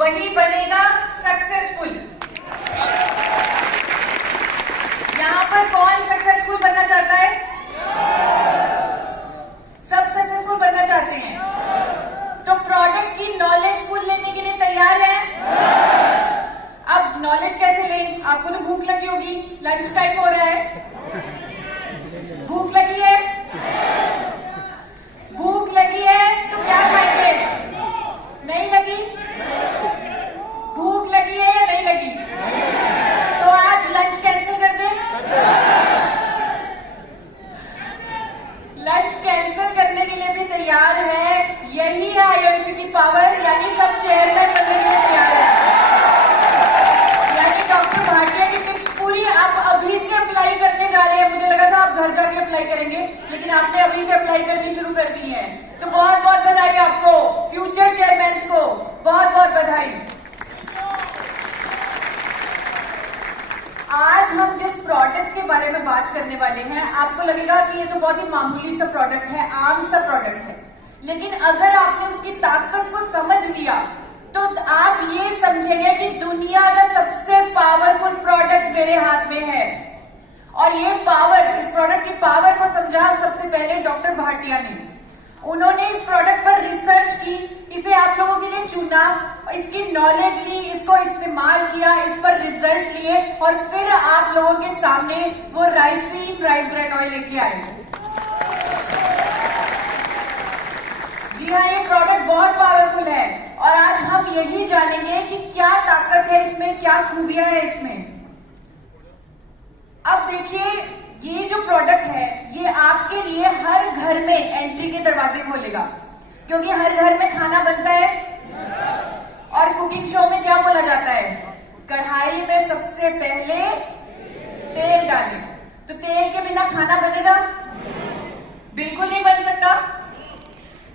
वही बनेगा सक्सेसफुल। यहां पर कौन सक्सेसफुल बनना चाहता है? सब सक्सेसफुल बनना चाहते हैं। तो प्रोडक्ट की नॉलेज फुल लेने के लिए तैयार है? अब नॉलेज कैसे लें? आपको तो भूख लगी होगी, लंच टाइम हो रहा है। भूख लगी है? भूख लगी है तो क्या खाएंगे? नहीं लगी? भूख लगी है या नहीं लगी? तो आज लंच कैंसिल कर दे। लंच कैंसिल करने के लिए भी तैयार है। यही है आयुष की पावर, यानी सब चेयरमैन बनने के लिए तैयार है। यानी डॉक्टर भाटिया की टिप्स पूरी आप अभी से अप्लाई करने जा रहे हैं। मुझे लगा था आप घर जाके अप्लाई करेंगे, लेकिन आपने अभी से अप्लाई करनी शुरू कर दी है। तो बहुत बहुत बधाई आपको, फ्यूचर चेयरमैन को बहुत बहुत बधाई। आज हम जिस प्रोडक्ट के बारे में बात करने वाले हैं, आपको लगेगा कि ये तो बहुत ही मामूली सा प्रोडक्ट है, आम सा प्रोडक्ट है, लेकिन अगर आपने उसकी ताकत को समझ लिया तो आप ये समझेंगे कि दुनिया का सबसे पावरफुल प्रोडक्ट मेरे हाथ में है। और ये पावर, इस प्रोडक्ट की पावर को समझा सबसे पहले डॉक्टर भाटिया ने। उन्होंने इस प्रोडक्ट पर रिसर्च की, इसे आप लोगों के लिए चुना, इसकी नॉलेज ली, इसको इस्तेमाल किया, इस पर रिजल्ट लिए और फिर आप लोगों के सामने वो राइसिन राइस ब्रांड ऑयल लेके आए। जी हाँ, ये प्रोडक्ट बहुत पावरफुल है और आज हम यही जानेंगे कि क्या ताकत है इसमें, क्या खूबियां है इसमें। अब देखिए, ये जो प्रोडक्ट है ये आपके लिए हर घर में एंट्री के दरवाजे खोलेगा, क्योंकि हर घर में खाना बनता है और कुकिंग शो में क्या बोला जाता है? कढ़ाई में सबसे पहले तेल डालें। तो तेल के बिना खाना बनेगा? बिल्कुल नहीं बन सकता।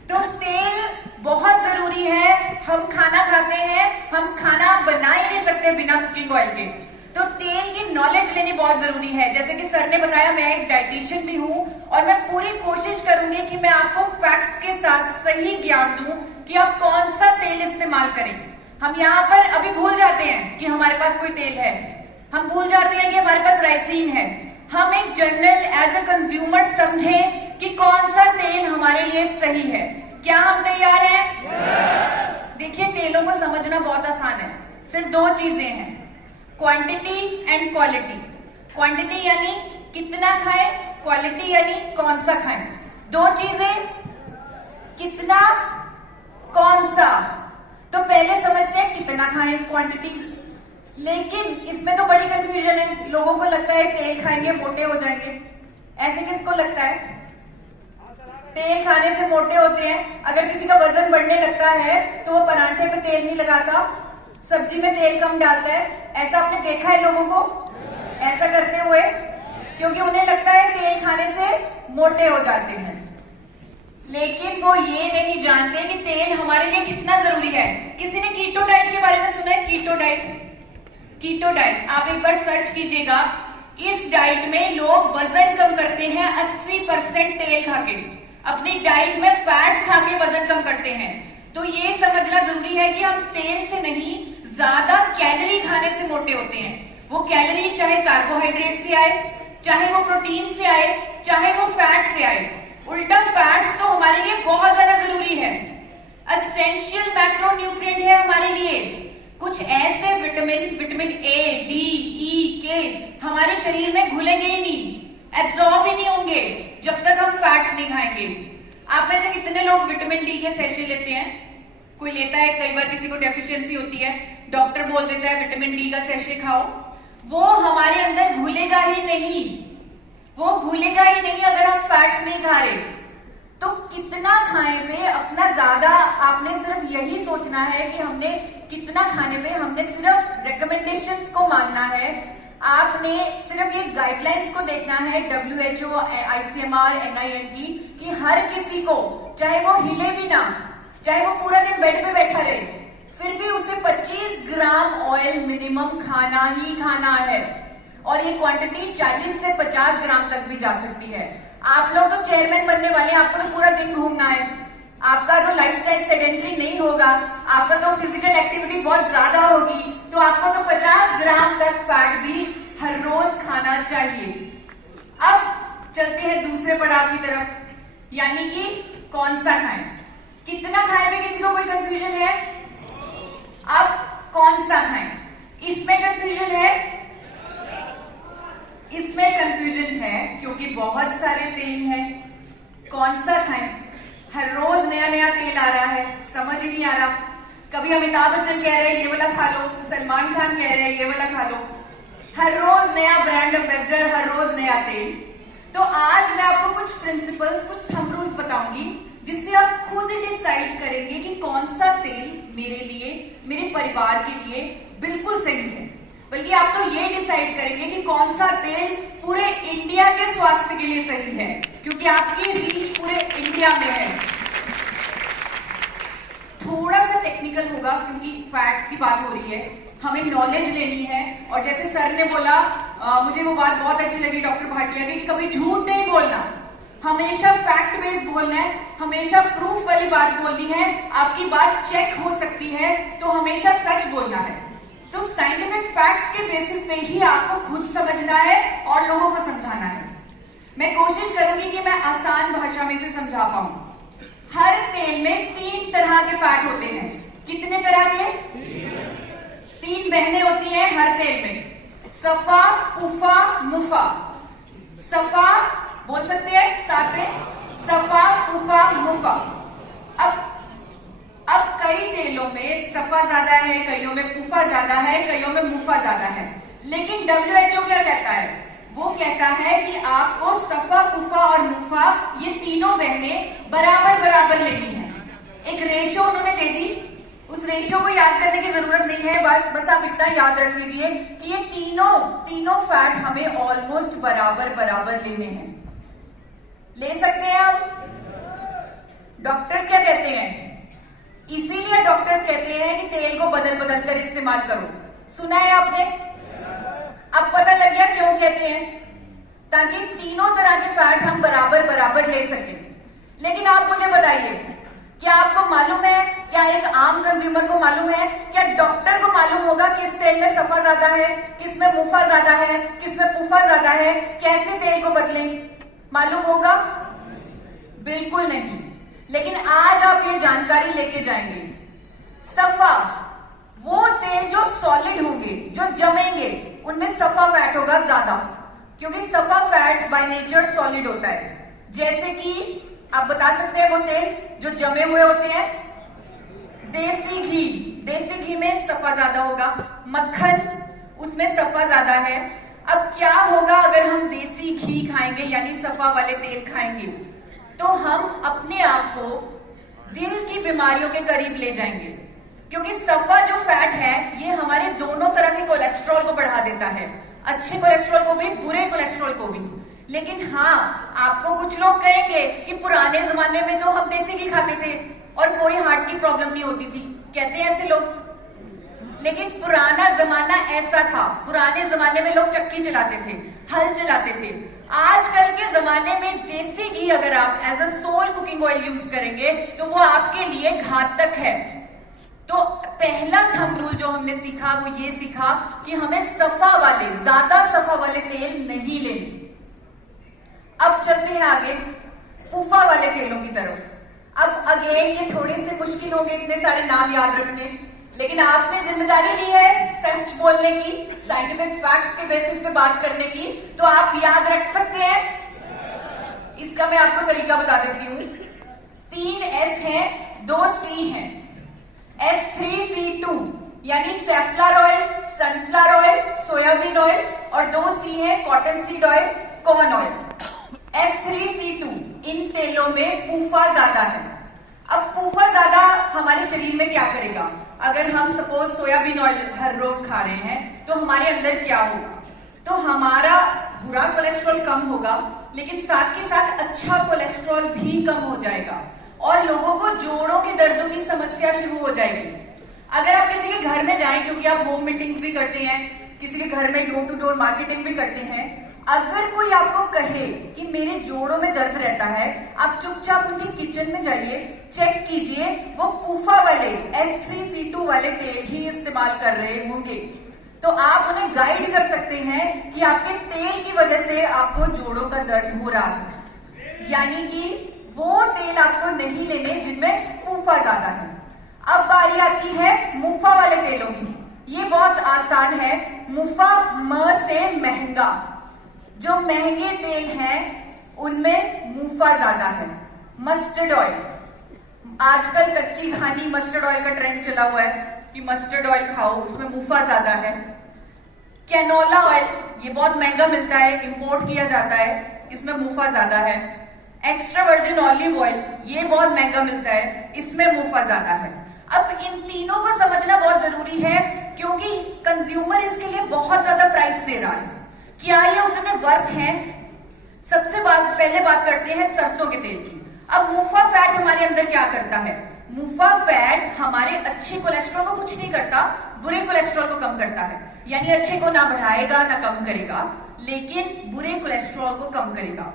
तो तेल बहुत जरूरी है। हम खाना खाते हैं, हम खाना बना ही नहीं सकते बिना कुकिंग ऑयल के। तो तेल की नॉलेज लेनी बहुत जरूरी है। जैसे कि सर ने बताया, मैं एक डाइटिशियन भी हूं और मैं पूरी कोशिश करूंगी कि मैं आपको फैक्ट्स के साथ सही ज्ञान दूं कि आप कौन सा तेल इस्तेमाल करें। हम यहाँ पर अभी भूल जाते हैं कि हमारे पास कोई तेल है, हम भूल जाते हैं कि हमारे पास राइसिन है। हम एक जनरल एज अ कंज्यूमर समझें कि कौन सा तेल हमारे लिए सही है। क्या हम तैयार हैं? देखिए, तेलों को समझना बहुत आसान है। सिर्फ दो चीजें हैं, क्वांटिटी एंड क्वालिटी। क्वांटिटी यानी कितना खाएं, क्वालिटी यानी कौन सा खाएं। दो चीजें, कितना, कौन सा। तो पहले समझते हैं कितना खाएं, क्वांटिटी। लेकिन इसमें तो बड़ी कंफ्यूजन है। लोगों को लगता है तेल खाएंगे मोटे हो जाएंगे। ऐसे किसको लगता है? तेल खाने से मोटे होते हैं। अगर किसी का वजन बढ़ने लगता है तो वो परांठे पे तेल नहीं लगाता, सब्जी में तेल कम डालता है। ऐसा आपने देखा है लोगों को ऐसा करते हुए? क्योंकि उन्हें लगता है तेल खाने से मोटे हो जाते हैं। लेकिन वो ये नहीं जानते कि तेल हमारे लिए कितना जरूरी है। किसी ने कीटो डाइट के बारे में सुना है? कीटो डाइट, कीटो डाइट आप एक बार सर्च कीजिएगा। इस डाइट में लोग वजन कम करते हैं 80% तेल खाके, अपनी डाइट में फैट्स खाके वजन कम करते हैं। तो ये समझना जरूरी है कि हम तेल से नहीं, ज्यादा कैलोरी खाने से मोटे होते हैं। वो कैलोरी चाहे कार्बोहाइड्रेट से आए, चाहे वो प्रोटीन से आए, चाहे वो फैट से आए। उल्टा फैट्स तो हमारे लिए बहुत ज्यादा जरूरी है, एसेंशियल मैक्रोन्यूट्रिएंट है हमारे लिए। कुछ ऐसे विटामिन ए, डी, ई, के हमारे शरीर में घुलेंगे ही नहीं, एब्जॉर्ब ही नहीं होंगे जब तक हम फैट्स नहीं खाएंगे। आप में से कितने लोग विटामिन डी के सेशे लेते हैं? कोई लेता है? कई बार किसी को डेफिशिएंसी होती है, डॉक्टर बोल देता है विटामिन डी का सेशे खाओ। वो हमारे अंदर घुलेगा ही नहीं, वो घुलेगा ही नहीं अगर हम फैट्स नहीं खा रहे। तो कितना खाएं पे अपना ज्यादा, आपने सिर्फ यही सोचना है कि हमने कितना खाने पे, हमने सिर्फ रिकमेंडेशंस को मानना है। आपने सिर्फ ये गाइडलाइंस को देखना है, WHO, ICMR, NINT, कि हर किसी को, चाहे वो हिले भी ना, चाहे वो पूरा दिन बेड पे बैठा रहे, फिर भी उसे 25 ग्राम ऑयल मिनिमम खाना ही खाना है। और ये क्वांटिटी 40 से 50 ग्राम तक भी जा सकती है। आप लोग तो चेयरमैन बनने वाले हैं, आपको तो पूरा दिन घूमना है, आपका तो लाइफस्टाइल सेडेंटरी नहीं होगा, आपका तो फिजिकल एक्टिविटी बहुत ज्यादा होगी, तो आपको तो 50 ग्राम तक फैट भी हर रोज खाना चाहिए। अब चलते हैं दूसरे पड़ाव की तरफ, यानी कि कौन सा खाएं, कितना खाएं में किसी को कोई कंफ्यूजन है? अब कौन सा खाएं, इसमें कंफ्यूजन है, इसमें कंफ्यूजन है क्योंकि बहुत सारे तेल हैं। कौन सा खाएं? हर रोज नया नया तेल आ रहा है, समझ ही नहीं आ रहा। कभी अमिताभ बच्चन कह रहे हैं ये वाला खा लो, सलमान खान कह रहे हैं ये वाला खा लो, हर रोज नया ब्रांड एम्बेसडर, हर रोज नया तेल। तो आज मैं आपको कुछ प्रिंसिपल्स, कुछ थंब रूल्स बताऊंगी जिससे आप खुद डिसाइड करेंगे कि कौन सा तेल मेरे लिए, मेरे परिवार के लिए बिल्कुल सही है। बल्कि आप तो ये डिसाइड करेंगे कि कौन सा तेल पूरे इंडिया के स्वास्थ्य के लिए सही है, क्योंकि आपकी रीच पूरे इंडिया में है। थोड़ा सा टेक्निकल होगा क्योंकि फैक्ट्स की बात हो रही है, हमें नॉलेज लेनी है। और जैसे सर ने बोला, मुझे वो बात बहुत अच्छी लगी डॉक्टर भाटिया की, कि कभी झूठ नहीं बोलना, हमेशा फैक्ट बेस्ड बोलना है, हमेशा प्रूफ वाली बात बोलनी है। आपकी बात चेक हो सकती है तो हमेशा सच बोलना है। तो साइंटिफिक फैक्ट्स के बेसिस पे ही आपको खुद समझना है और लोगों को समझाना है। मैं कोशिश करूंगी कि मैं आसान भाषा में इसे समझा पाऊं। हर तेल में 3 तरह के फैट होते हैं। कितने तरह के? 3 बहनें होती हैं हर तेल में, सफा, पुफा, मुफा। सफा बोल सकते हैं साथ में, सफा, पुफा, मुफा। अब कई तेलों में सफा ज्यादा है, कईयों में पुफा ज्यादा है, कईयों में मुफा ज्यादा है। लेकिन WHO क्या कहता है? वो कहता है कि आपको सफा, पुफा और मुफा, ये तीनों बहनें बराबर बराबर लेनी है। एक रेशो उन्होंने दे दी, उस रेशो को याद करने की जरूरत नहीं है, बस आप इतना याद रख लीजिए कि ये तीनों फैट हमें ऑलमोस्ट बराबर बराबर लेने हैं। ले सकते हैं आप? डॉक्टर्स क्या कहते हैं? इसीलिए डॉक्टर्स कहते हैं कि तेल को बदल बदल कर इस्तेमाल करो। सुना है आपने? अब पता लग गया क्यों कहते हैं, ताकि तीनों तरह के फैट हम बराबर बराबर ले सकें। लेकिन आप मुझे बताइए, क्या आपको मालूम है, क्या एक आम कंज्यूमर को मालूम है, क्या डॉक्टर को मालूम होगा कि इस तेल में सफा ज्यादा है, किसमें मुफा ज्यादा है, किसमें पुफा ज्यादा है? कैसे तेल को बदलें? मालूम होगा? बिल्कुल नहीं। लेकिन आज आप ये जानकारी लेके जाएंगे। सफा वो तेल जो सॉलिड होंगे, जो जमेंगे, उनमें सफा फैट होगा ज्यादा, क्योंकि सफा फैट बाय नेचर सॉलिड होता है। जैसे कि आप बता सकते हैं वो तेल जो जमे हुए होते हैं, देसी घी, देसी घी में सफा ज्यादा होगा, मक्खन, उसमें सफा ज्यादा है। अब क्या होगा अगर हम देसी घी खाएंगे, यानी सफा वाले तेल खाएंगे, तो हम अपने आप को दिल की बीमारियों के करीब ले जाएंगे, क्योंकि सफा जो फैट है ये हमारे दोनों तरह के कोलेस्ट्रॉल को बढ़ा देता है, अच्छे कोलेस्ट्रॉल को भी, बुरे कोलेस्ट्रॉल को भी। लेकिन हाँ, आपको कुछ लोग कहेंगे कि पुराने जमाने में तो हम देसी घी खाते थे और कोई हार्ट की प्रॉब्लम नहीं होती थी, कहते हैं ऐसे लोग। लेकिन पुराना जमाना ऐसा था, पुराने जमाने में लोग चक्की चलाते थे, हल चलाते थे। आजकल के जमाने में देसी घी अगर आप as a sole cooking oil use करेंगे तो वो आपके लिए घातक है। तो पहला थंब रूल जो हमने सीखा वो ये सीखा कि हमें सफा वाले, ज्यादा सफा वाले तेल नहीं लेने। अब चलते हैं आगे पुफा वाले तेलों की तरफ। अब अगेन ये थोड़े से मुश्किल होंगे इतने सारे नाम याद रखने, लेकिन आपने जिम्मेदारी ली है सच बोलने की, साइंटिफिक फैक्ट्स के बेसिस पे बात करने की, तो आप याद रख सकते हैं। इसका मैं आपको तरीका बता देती हूँ। 3 S हैं, 2 C हैं, S3C2 यानी सेफ्लॉर oil, sunflower oil, soybean oil, और 2 C है cotton seed oil, corn oil. S3C2 इन तेलों में पूफा ज्यादा है। अब पूफा ज्यादा हमारे शरीर में क्या करेगा? अगर हम सपोज सोयाबीन ऑयल हर रोज खा रहे हैं तो हमारे अंदर क्या होगा? तो हमारा बुरा कोलेस्ट्रॉल कम होगा, लेकिन साथ के साथ अच्छा कोलेस्ट्रॉल भी कम हो जाएगा और लोगों को जोड़ों के दर्दों की समस्या शुरू हो जाएगी। अगर आप किसी के घर में जाएं, क्योंकि आप होम मीटिंग्स भी करते हैं, किसी के घर में डोर टू डोर मार्केटिंग भी करते हैं, अगर कोई आपको कहे कि मेरे जोड़ों में दर्द रहता है, आप चुपचाप उनके किचन में जाइए, चेक कीजिए, वो पूफा वाले S3C2 वाले तेल ही इस्तेमाल कर रहे होंगे। तो आप उन्हें गाइड कर सकते हैं कि आपके तेल की वजह से आपको जोड़ों का दर्द हो रहा है, यानी कि वो तेल आपको नहीं लेने जिनमें पूफा ज्यादा है। अब बारी आती है मुफा वाले तेलों की। ये बहुत आसान है। मुफा म से महंगा, जो महंगे तेल हैं उनमें मुफा ज्यादा है। मस्टर्ड ऑयल, आजकल कच्ची घानी मस्टर्ड ऑयल का ट्रेंड चला हुआ है कि मस्टर्ड ऑयल खाओ, उसमें मुफा ज्यादा है। कैनोला ऑयल, ये बहुत महंगा मिलता है, इंपोर्ट किया जाता है, इसमें मुफा ज्यादा है। एक्स्ट्रा वर्जिन ऑलिव ऑयल, ये बहुत महंगा मिलता है, इसमें मुफा ज्यादा है। अब इन तीनों को समझना बहुत जरूरी है, क्योंकि कंज्यूमर इसके लिए बहुत ज्यादा प्राइस दे रहा है। क्या ये उतने वर्थ हैं? सबसे पहले बात करते हैं सरसों के तेल की। अब मुफा फैट हमारे अंदर क्या करता है? मुफा फैट हमारे अच्छे कोलेस्ट्रॉल को कुछ नहीं करता, बुरे कोलेस्ट्रॉल को कम करता है। यानी अच्छे को ना बढ़ाएगा ना कम करेगा, लेकिन बुरे कोलेस्ट्रॉल को कम करेगा।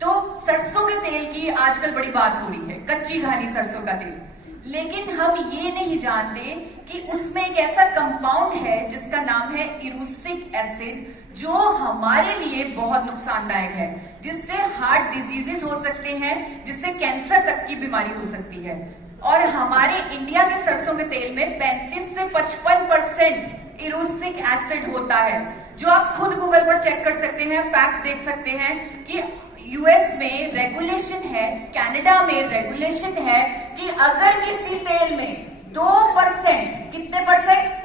तो सरसों के तेल की आजकल बड़ी बात हो रही है, कच्ची घानी सरसों का तेल। लेकिन हम ये नहीं जानते कि उसमें एक ऐसा कंपाउंड है जिसका नाम है इरूसिक एसिड, जो हमारे लिए बहुत नुकसानदायक है, जिससे हार्ट डिजीजेस हो सकते हैं, जिससे कैंसर तक की बीमारी हो सकती है। और हमारे इंडिया के सरसों के तेल में 35 से 55% इरूसिक एसिड होता है, जो आप खुद गूगल पर चेक कर सकते हैं, फैक्ट देख सकते हैं कि यूएस में रेगुलेशन है, कनाडा में रेगुलेशन है कि अगर किसी तेल में 2%, कितने परसेंट?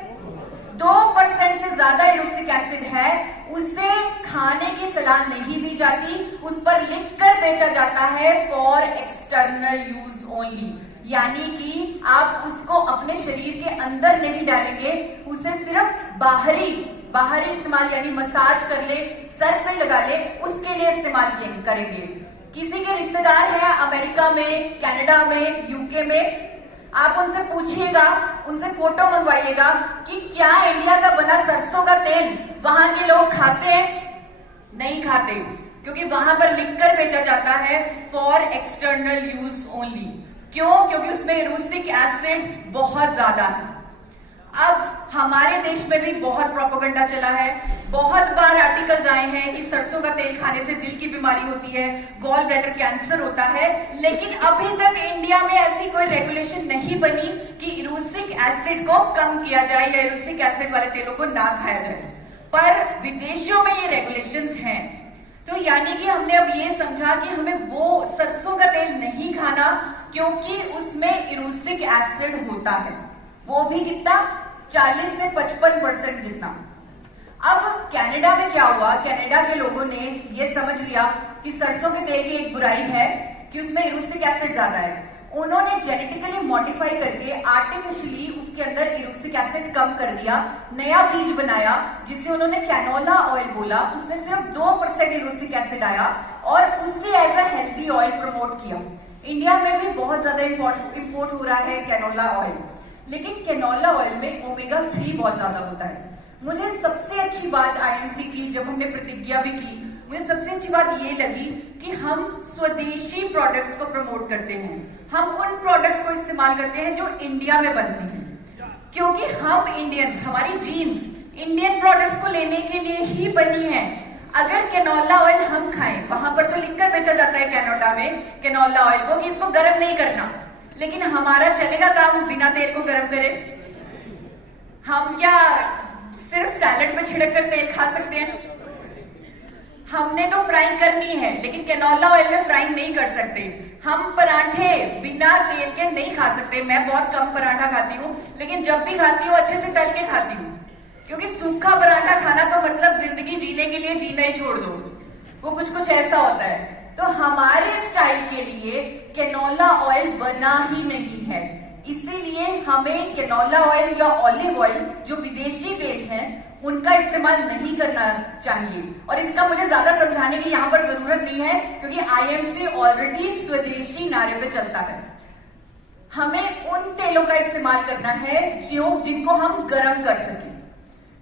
2% से ज्यादा इरूसिक एसिड है, उसे खाने की सलाह नहीं दी जाती, उस पर लिखकर बेचा जाता है फॉर एक्सटर्नल यूज ओनली। यानी कि आप उसको अपने शरीर के अंदर नहीं डालेंगे, उसे सिर्फ बाहरी इस्तेमाल, यानी मसाज कर ले, सर पे लगा ले, उसके लिए इस्तेमाल करेंगे। किसी के रिश्तेदार हैं अमेरिका में, कनाडा में, यूके में, आप उनसे पूछिएगा, उनसे फोटो मंगवाइएगा कि क्या इंडिया का बना सरसों का तेल वहां के लोग खाते हैं? नहीं खाते, क्योंकि वहां पर लिखकर बेचा जाता है फॉर एक्सटर्नल यूज ओनली। क्यों? क्योंकि उसमें इरूसिक एसिड बहुत ज्यादा है। अब हमारे देश में भी बहुत प्रोपेगेंडा चला है, बहुत बार आर्टिकल्स आए हैं कि सरसों का तेल खाने से दिल की बीमारी होती है, गॉल ब्लैडर कैंसर होता है, लेकिन अभी तक इंडिया में ऐसी कोई रेगुलेशन नहीं बनी कि इरूसिक एसिड को कम किया जाए या इरूसिक एसिड वाले तेलों को ना खाया जाए। पर विदेशों में ये रेगुलेशंस हैं। तो यानी कि हमने अब ये समझा कि हमें वो सरसों का तेल नहीं खाना, क्योंकि उसमें इरूसिक एसिड होता है, वो भी कितना? 40 से 55% जितना। अब कनाडा में क्या हुआ? कनाडा के लोगों ने ये समझ लिया कि सरसों के तेल की एक बुराई है कि उसमें इरूसिक एसिड ज्यादा है। उन्होंने जेनेटिकली मॉडिफाई करके आर्टिफिशियली उसके अंदर इरूसिक एसिड कम कर दिया, नया बीज बनाया जिसे उन्होंने कैनोला ऑयल बोला। उसमें सिर्फ 2% इरूसिक एसिड आया और उससे as a healthy oil promote किया। इंडिया में भी बहुत ज्यादा इंपोर्ट हो रहा है कैनोला ऑयल, लेकिन कैनोला ऑयल में ओमेगा 3 बहुत ज्यादा होता है। मुझे सबसे अच्छी बात आईएमसी की, जब हमने प्रतिज्ञा भी की, मुझे सबसे अच्छी बात ये लगी कि हम स्वदेशी प्रोडक्ट्स को प्रमोट करते हैं। हम उन प्रोडक्ट्स को इस्तेमाल करते हैं जो इंडिया में बनते हैं, क्योंकि हम इंडियंस, हमारी जीन्स इंडियन प्रोडक्ट्स को लेने के लिए ही बनी है। अगर कैनोला ऑयल हम खाएं, वहां पर तो लिखकर बेचा जाता है कनाडा में कैनोला ऑयल को कि इसको गर्म नहीं करना, लेकिन हमारा चलेगा काम बिना तेल को गर्म करे? हम क्या सिर्फ सैलेड में छिड़क कर तेल खा सकते हैं? हमने तो फ्राइंग करनी है, लेकिन कैनोला ऑयल में फ्राइंग नहीं कर सकते। हम पराठे बिना तेल के नहीं खा सकते। मैं बहुत कम पराठा खाती हूँ, लेकिन जब भी खाती हूँ अच्छे से तल के खाती हूँ, क्योंकि सूखा पराठा खाना तो मतलब जिंदगी जीने के लिए जीना ही छोड़ दो, वो कुछ ऐसा होता है। तो हमारे स्टाइल के लिए कैनोला ऑयल बना ही नहीं है, इसीलिए हमें कैनोला ऑयल या ऑलिव ऑयल जो विदेशी तेल हैं उनका इस्तेमाल नहीं करना चाहिए। और इसका मुझे ज्यादा समझाने की यहाँ पर जरूरत नहीं है, क्योंकि आईएमसी ऑलरेडी स्वदेशी नारे पे चलता है। हमें उन तेलों का इस्तेमाल करना है जिनको हम गर्म कर सकें,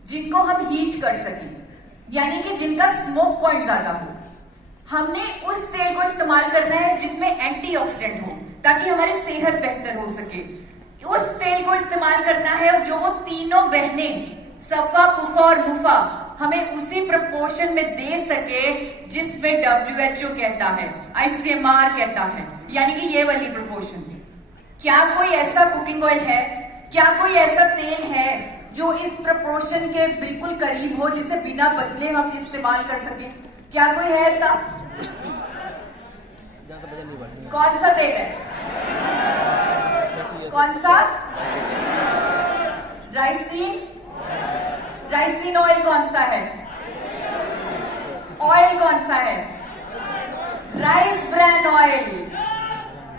जिनको हम हीट कर सकें। यानी कि जिनका स्मोक पॉइंट ज्यादा हो। हमने उस तेल को इस्तेमाल करना है जिसमें एंटीऑक्सीडेंट हो, ताकि हमारी सेहत बेहतर हो सके। उस तेल को इस्तेमाल करना है जो वो तीनों बहनें सफा, पुफा और मुफा हमें उसी प्रपोर्शन में दे सके जिसमें WHO कहता है, ICMR कहता है, यानी कि ये वाली प्रपोर्शन। क्या कोई ऐसा कुकिंग ऑयल है, क्या कोई ऐसा तेल है जो इस प्रपोर्शन के बिल्कुल करीब हो, जिसे बिना बदले हम इस्तेमाल कर सके? क्या कोई है ऐसा? कौन सा तेल है? कौन सा? राइसिन ऑयल कौन सा है? ऑयल कौन सा है? Rice bran oil.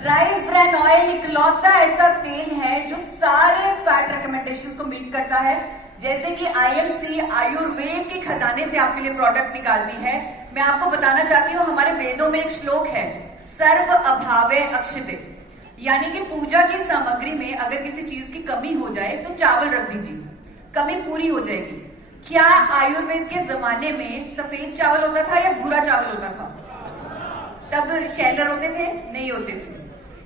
Rice bran oil इकलौता ऐसा तेल है जो सारे फैट रिकमेंडेशंस को मीट करता है। जैसे कि IMC आयुर्वेद के खजाने से आपके लिए प्रोडक्ट निकालती है। मैं आपको बताना चाहती हूँ, हमारे वेदों में एक श्लोक है, सर्व अभावे अक्षते, यानी कि पूजा की सामग्री में अगर किसी चीज की कमी हो जाए तो चावल रख दीजिए, कमी पूरी हो जाएगी। क्या आयुर्वेद के जमाने में सफेद चावल होता था या भूरा चावल होता था? तब शैलर होते थे? नहीं होते थे।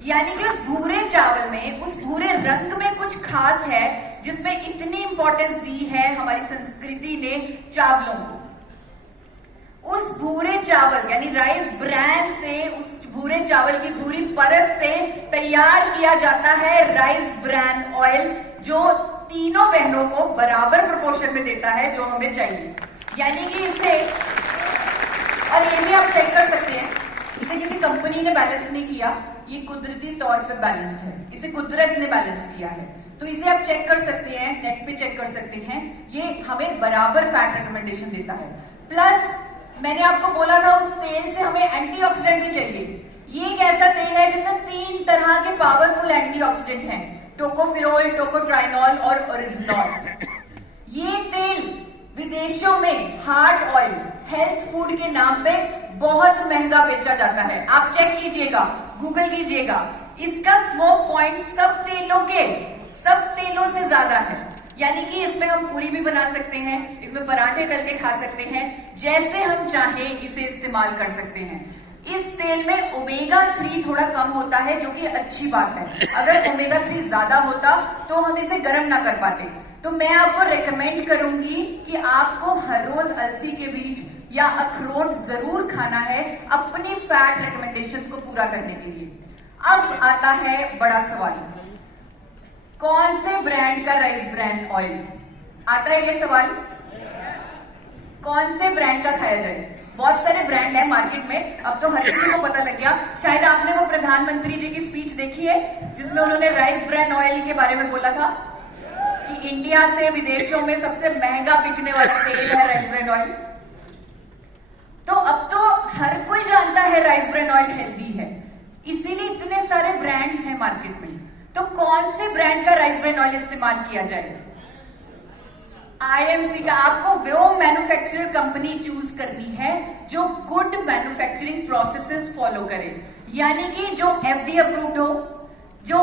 यानी कि उस भूरे चावल में, उस भूरे रंग में कुछ खास है, जिसमें इतनी इंपॉर्टेंस दी है हमारी संस्कृति ने चावलों को। उस भूरे चावल यानी राइस ब्रैन से, उस भूरे चावल की भूरी परत से तैयार किया जाता है राइस ब्रैन ऑयल, जो तीनों बहनों को बराबर प्रोपोर्शन में देता है जो हमें चाहिए। यानी कि इसे, और ये भी आप चेक कर सकते हैं, इसे किसी कंपनी ने बैलेंस नहीं किया, ये कुदरती तौर पे बैलेंस है, इसे कुदरत ने बैलेंस किया है। तो इसे आप चेक कर सकते हैं, नेट पे चेक कर सकते हैं, ये हमें बराबर फैट रिकमेंडेशन देता है। प्लस मैंने आपको बोला था उस तेल से हमें एंटीऑक्सीडेंट भी चाहिए। ये एक ऐसा तेल है जिसमें 3 तरह के पावरफुल एंटीऑक्सीडेंट हैं, टोकोफिरोल, टोकोट्राइनॉल और ओरिजिनॉल। ये तेल विदेशों में हार्ट ऑयल, हेल्थ फूड के नाम पे बहुत महंगा बेचा जाता है। आप चेक कीजिएगा, गूगल कीजिएगा, इसका स्मोक पॉइंट सब तेलों से ज्यादा है। यानी कि इसमें हम पूरी भी बना सकते हैं, इसमें पराठे तल के खा सकते हैं, जैसे हम चाहें इसे इस्तेमाल कर सकते हैं। इस तेल में ओमेगा 3 थोड़ा कम होता है, जो कि अच्छी बात है। अगर ओमेगा 3 ज्यादा होता तो हम इसे गर्म ना कर पाते। तो मैं आपको रेकमेंड करूंगी कि आपको हर रोज अलसी के बीज या अखरोट जरूर खाना है अपनी फैट रिकमेंडेशंस को पूरा करने के लिए। अब आता है बड़ा सवाल, कौन से ब्रांड का राइस ब्रैन ऑयल? आता है ये सवाल, कौन से ब्रांड का खाया जाए? बहुत सारे ब्रांड है मार्केट में, अब तो हर किसी को पता लग गया। शायद आपने वो प्रधानमंत्री जी की स्पीच देखी है जिसमें उन्होंने राइस ब्रैन ऑयल के बारे में बोला था कि इंडिया से विदेशों में सबसे महंगा बिकने वाला तेल है राइस ब्रैन ऑयल। तो अब तो हर कोई जानता है राइस ब्रैन ऑयल हेल्दी है, इसीलिए इतने सारे ब्रांड्स हैं मार्केट में। तो कौन से ब्रांड का राइस ब्रैन ऑयल इस्तेमाल किया जाए? IMC का। आपको वो मैन्युफैक्चरर कंपनी चूज करनी है जो गुड मैन्युफैक्चरिंग प्रोसेसेस फॉलो करे, यानी कि जो FDA अप्रूव्ड हो, जो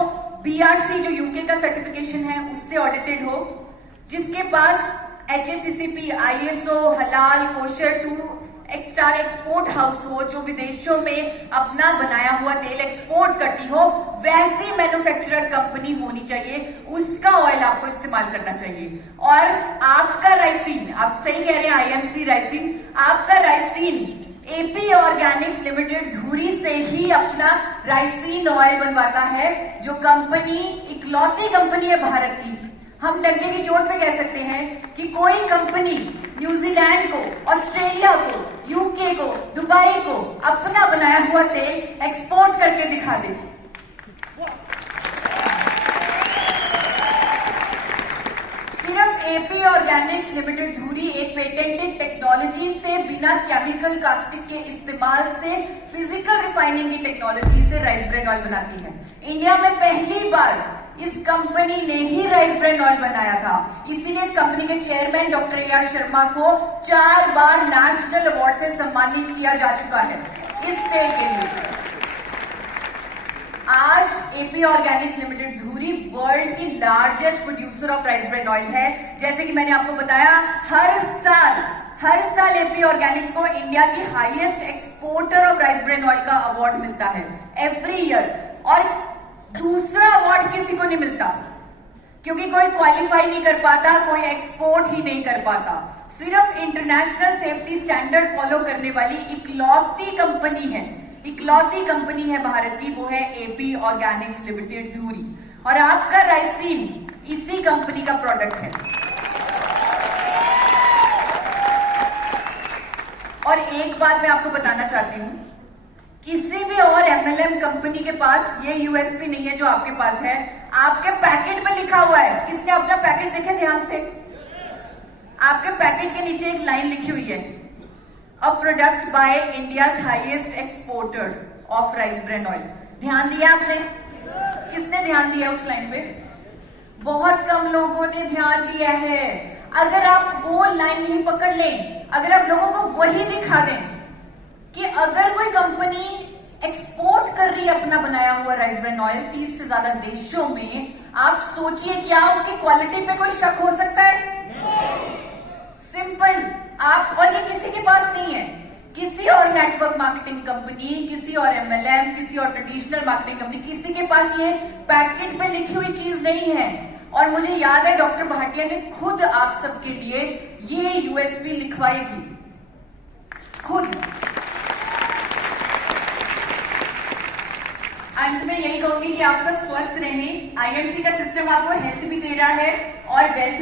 BRC जो यूके का सर्टिफिकेशन है उससे ऑडिटेड हो, जिसके पास HACCP, ISO, हलाल, कोशर 2 स्टार एक्सपोर्ट हाउस हो, जो विदेशों में अपना बनाया हुआ तेल एक्सपोर्ट करती हो, वैसी मैन्युफैक्चरर कंपनी होनी चाहिए, उसका ऑयल आपको इस्तेमाल करना चाहिए। और आपका राइसिन, आप सही कह रहे हैं, IMC राइसिन, आपका राइसिन AP ऑर्गेनिक्स लिमिटेड धुरी से ही अपना राइसिन ऑयल बनवाता है, जो कंपनी इकलौती कंपनी है भारत की। हम डंके की चोट पे कह सकते हैं कि कोई कंपनी न्यूजीलैंड को, ऑस्ट्रेलिया को, यूके को, दुबई को अपना बनाया हुआ तेल एक्सपोर्ट करके दिखा दे। सिर्फ AP ऑर्गेनिक्स लिमिटेड धुरी एक पेटेंटेड टेक्नोलॉजी से, बिना केमिकल कास्टिक के इस्तेमाल से, फिजिकल रिफाइनिंग की टेक्नोलॉजी से राइस ब्रैन ऑयल बनाती है। इंडिया में पहली बार इस कंपनी ने ही राइस ब्रैन ऑयल बनाया था, इसीलिए इस कंपनी के चेयरमैन डॉक्टर AR शर्मा को 4 बार नेशनल अवार्ड से सम्मानित किया जा चुका है इस तेल के लिए। आज AP organics limited Dhuri world की largest producer of rice bran oil है। जैसे कि मैंने आपको बताया, हर साल हर साल एपी ऑर्गेनिक्स को इंडिया की highest exporter of rice bran oil का अवार्ड मिलता है एवरी ईयर। और दूसरा अवार्ड किसी को नहीं मिलता, क्योंकि कोई क्वालिफाई नहीं कर पाता, कोई एक्सपोर्ट ही नहीं कर पाता। सिर्फ इंटरनेशनल सेफ्टी स्टैंडर्ड फॉलो करने वाली इकलौती कंपनी है भारत की, वो है एपी ऑर्गेनिक्स लिमिटेड धुरी। और आपका राइसीन इसी कंपनी का प्रोडक्ट है। और एक बात मैं आपको बताना चाहती हूं, किसी भी और एमएलएम कंपनी के पास ये यूएसपी नहीं है जो आपके पास है। आपके पैकेट में लिखा हुआ है, किसने अपना पैकेट देखे ध्यान से? आपके पैकेट के नीचे एक लाइन लिखी हुई है, a product by India's highest exporter of rice bran oil. ध्यान दिया आपने? किसने ध्यान दिया उस लाइन पे? बहुत कम लोगों ने ध्यान दिया है। अगर आप वो लाइन ही पकड़ लें, अगर आप लोगों को वही दिखा दें कि अगर कोई कंपनी एक्सपोर्ट कर रही है अपना बनाया हुआ राइस ब्रेन ऑयल 30 से ज्यादा देशों में, आप सोचिए क्या उसकी क्वालिटी पे कोई शक हो सकता है? सिंपल। आप, और ये किसी के पास नहीं है, किसी और नेटवर्क मार्केटिंग कंपनी, किसी और एमएलएम, किसी और ट्रेडिशनल मार्केटिंग कंपनी, किसी के पास ये पैकेट पे लिखी हुई चीज नहीं है। और मुझे याद है डॉक्टर भाटिया ने खुद आप सबके लिए ये यूएसपी लिखवाई थी, खुद। अंत में यही कहूंगी कि आप सब स्वस्थ रहें। आईएमसी का सिस्टम आपको हेल्थ भी दे रहा है और वेल्थ